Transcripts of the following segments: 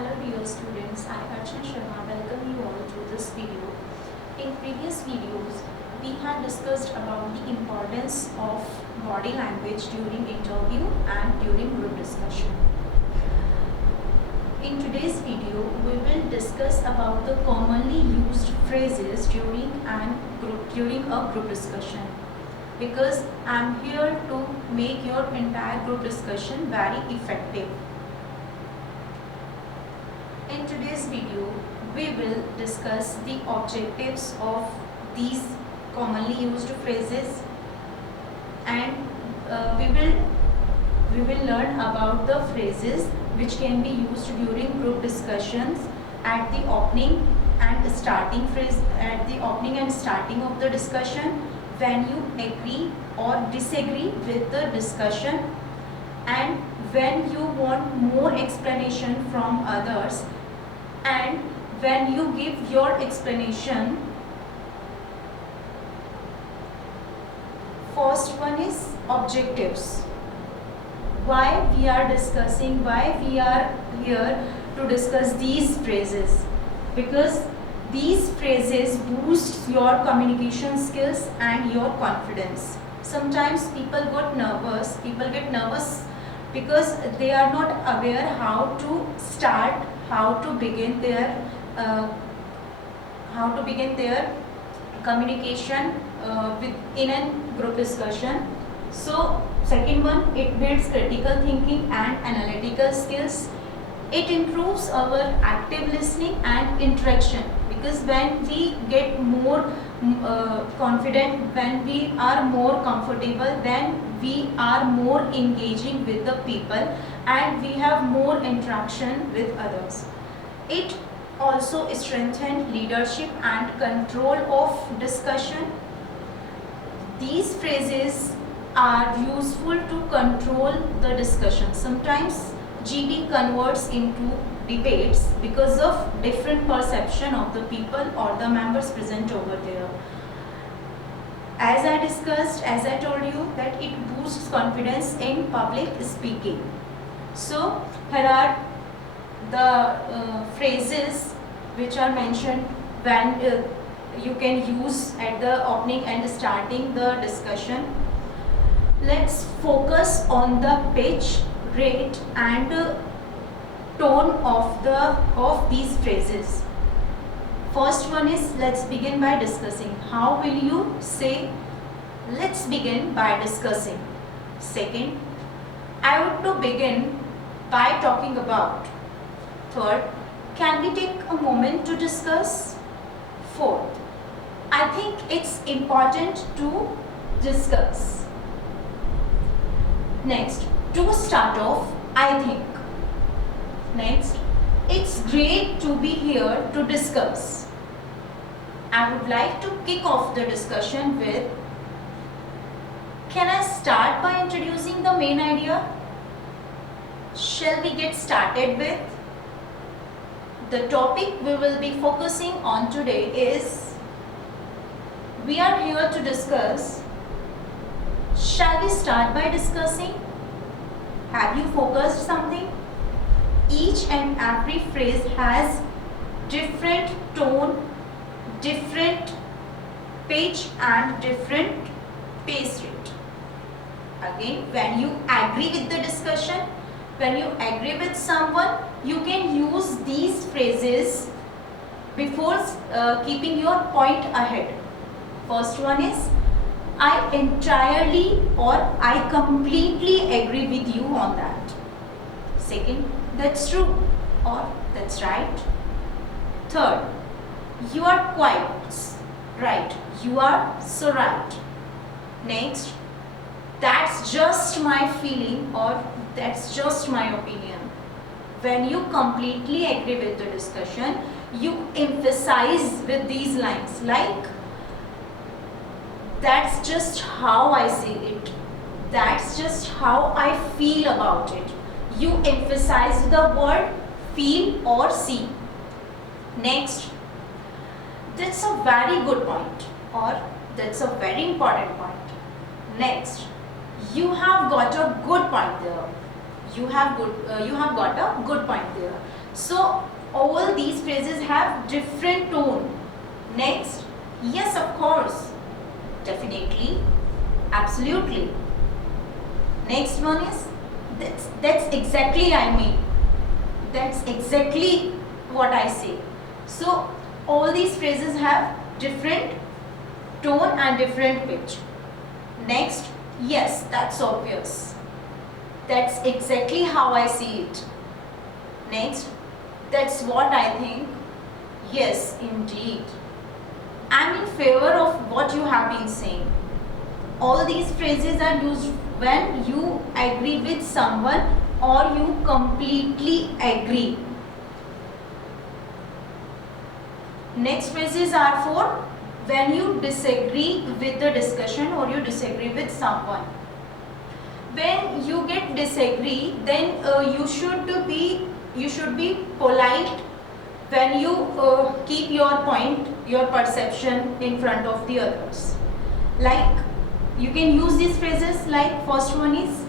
Hello dear students, I Archana Sharma welcome you all to this video. In previous videos, we had discussed about the importance of body language during interview and during group discussion. In today's video, we will discuss about the commonly used phrases during a group discussion. Because I am here to make your entire group discussion very effective. In today's video, we will discuss the objectives of these commonly used phrases, and we will learn about the phrases which can be used during group discussions at the opening and starting of the discussion, when you agree or disagree with the discussion, and when you want more explanation from others, and when you give your explanation. First one is objectives. Why we are here to discuss these phrases? Because these phrases boost your communication skills and your confidence. Sometimes people get nervous because they are not aware how to start, how to begin their communication in a group discussion. So second one, it builds critical thinking and analytical skills. It improves our active listening and interaction, because when we get more confident, when we are more comfortable, then we are more engaging with the people and we have more interaction with others. It also strengthens leadership and control of discussion. These phrases are useful to control the discussion. Sometimes GD converts into debates because of different perception of the people or the members present over there. As I told you that it boosts confidence in public speaking. So here are the phrases which are mentioned when you can use at the opening and starting the discussion. Let's focus on the pitch, rate and tone of these phrases. First one is, let's begin by discussing. How will you say, let's begin by discussing? Second, I would to begin by talking about. Third, can we take a moment to discuss? Fourth, I think it's important to discuss. Next, to start off, I think. Next, it's great to be here to discuss. I would like to kick off the discussion with, can I start by introducing the main idea? Shall we get started with? The topic we will be focusing on today is, we are here to discuss. Shall we start by discussing? Have you focused something? Each and every phrase has different tone, different pitch and different pace rate. Again, when you agree with the discussion, when you agree with someone, you can use these phrases before keeping your point ahead. First one is, I entirely or I completely agree with you on that. Second, that's true or that's right. Third, you are quite right. You are so right. Next, that's just my feeling or that's just my opinion. When you completely agree with the discussion, you emphasize with these lines like, that's just how I see it. That's just how I feel about it. You emphasize the word feel or see. Next, that's a very good point or that's a very important point. Next, you have got a good point there. You have got a good point there. So all these phrases have different tone. Next, yes, of course, definitely, absolutely. Next one is that's exactly I mean. That's exactly what I say. So all these phrases have different tone and different pitch. Next, yes, that's obvious. That's exactly how I see it. Next, that's what I think. Yes, indeed. I'm in favor of what you have been saying. All these phrases are used when you agree with someone or you completely agree. Next phrases are for when you disagree with the discussion or you disagree with someone. When you get disagree, then you should be polite when you keep your point, your perception in front of the others. Like you can use these phrases like first one is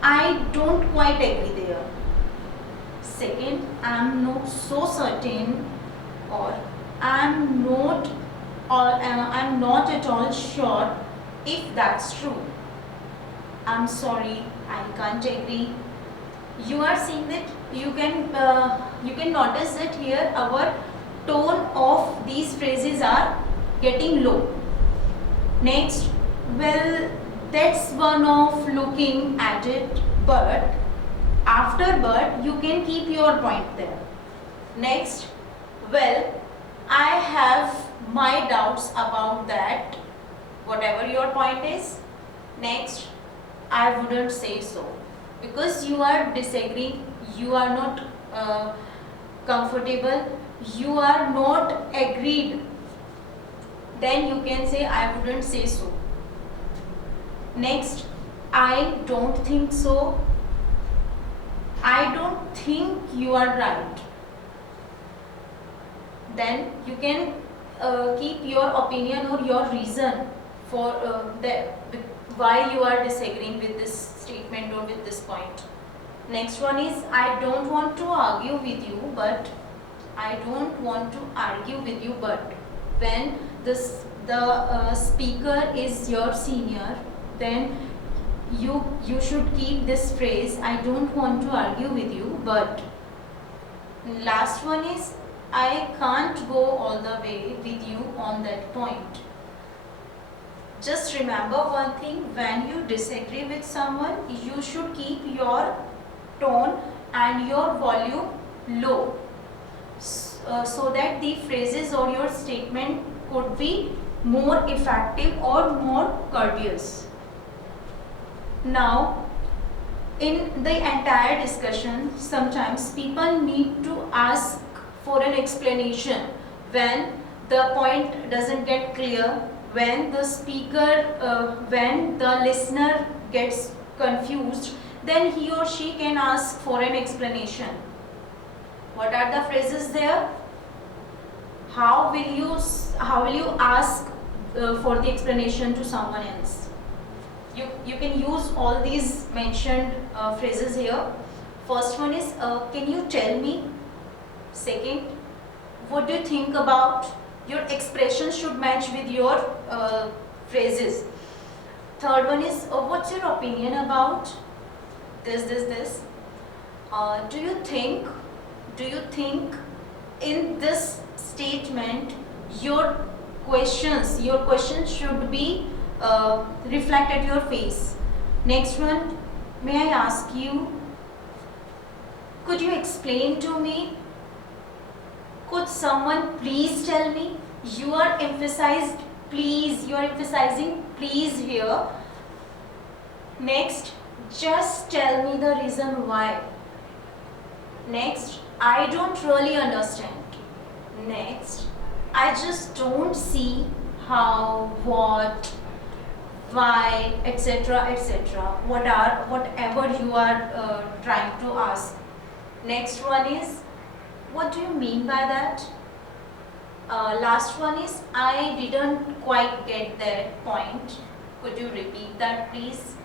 I don't quite agree there. Second, I'm not so certain, or I'm not at all sure if that's true. I'm sorry, I can't agree. You are seeing that you can notice that here our tone of these phrases are getting low. Next, well, that's one of looking at it, but after but you can keep your point there. Next, well, I have my doubts about that, whatever your point is. Next, I wouldn't say so, because you are disagreeing, you are not comfortable, you are not agreed, then you can say I wouldn't say so. Next, I don't think so, I don't think you are right. Then you can keep your opinion or your reason for why you are disagreeing with this statement or with this point. Next one is I don't want to argue with you, but I don't want to argue with you, but when the speaker is your senior, then you should keep this phrase I don't want to argue with you, but. Last one is I can't go all the way with you on that point. Just remember one thing, when you disagree with someone, you should keep your tone and your volume low, so that the phrases or your statement could be more effective or more courteous. Now, in the entire discussion, sometimes people need to ask for an explanation when the point doesn't get clear, when the when the listener gets confused, then he or she can ask for an explanation. What are the phrases there? How will you ask for the explanation to someone else? You can use all these mentioned phrases here. First one is can you tell me? Second, what do you think about? Your expression should match with your phrases. Third one is what's your opinion about this? Do you think in this statement your questions should be reflect at your face. Next one, may I ask you, could you explain to me? Could someone please tell me? You are emphasizing please here. Next, just tell me the reason why. Next, I don't really understand. Next, I just don't see how, what, why, etc., whatever you are trying to ask. Next one is, what do you mean by that? Last one is, I didn't quite get that point. Could you repeat that, please?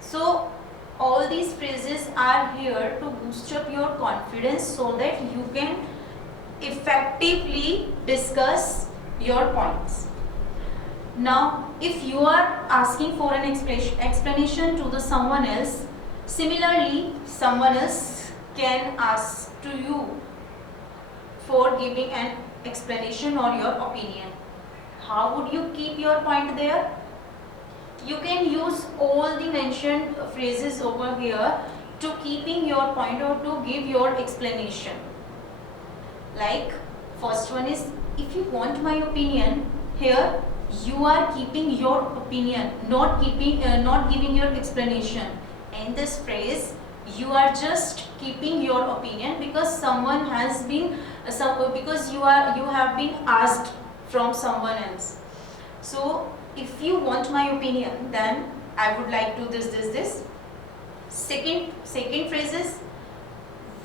So all these phrases are here to boost up your confidence so that you can effectively discuss your points. Now, if you are asking for an explanation to the someone else, similarly, someone else can ask to you for giving an explanation or your opinion. How would you keep your point there? You can use all the mentioned phrases over here to keeping your point or to give your explanation. Like, first one is, if you want my opinion, here you are keeping your opinion, not giving your explanation. In this phrase, you are just keeping your opinion because someone has been because you have been asked from someone else. So if you want my opinion, then I would like to this. Second phrase is,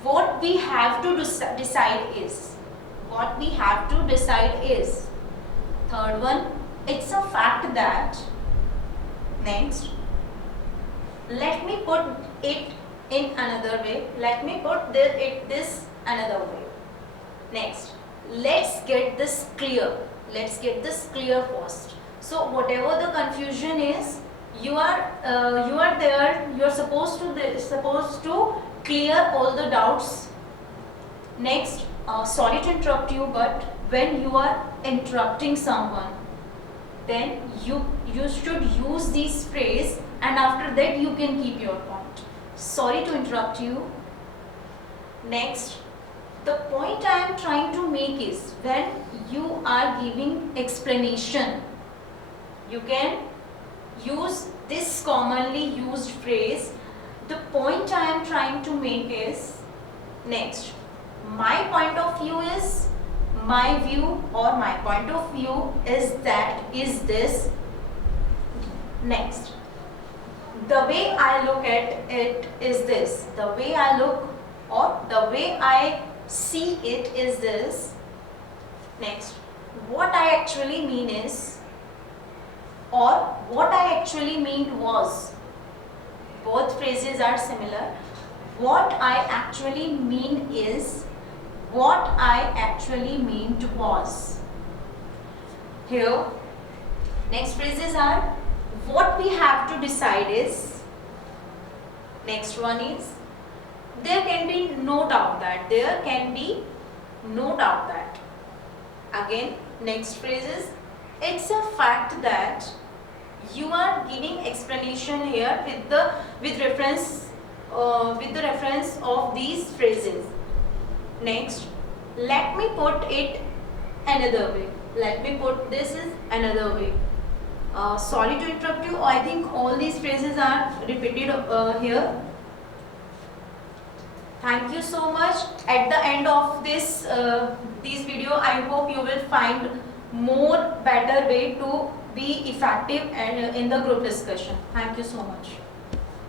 what we have to decide is. What we have to decide is. Third one, it's a fact that. Next, let me put it in another way. Let me put this another way. Next, let's get this clear. Let's get this clear first. So whatever the confusion is, you are there. You are supposed to clear all the doubts. Next, sorry to interrupt you, but when you are interrupting someone, then you should use this phrase, and after that you can keep your point. Sorry to interrupt you. Next, the point I am trying to make is, when you are giving explanation, you can use this commonly used phrase. The point I am trying to make is, next, my point of view is, my view or my point of view is that, is this. Next, the way I look at it is this. The way I look or the way I see it is this. Next, what I actually mean is, or what I actually meant was. Both phrases are similar. What I actually mean is, what I actually meant was. Here, next phrases are, what we have to decide is. Next one is, there can be no doubt that. There can be no doubt that. Again, next phrase is, it's a fact that. You are giving explanation here with the reference of these phrases. Next, let me put it another way. Let me put this is another way. Sorry to interrupt you. I think all these phrases are repeated here. Thank you so much. At the end of this video, I hope you will find more better way to be effective and in the group discussion. Thank you so much.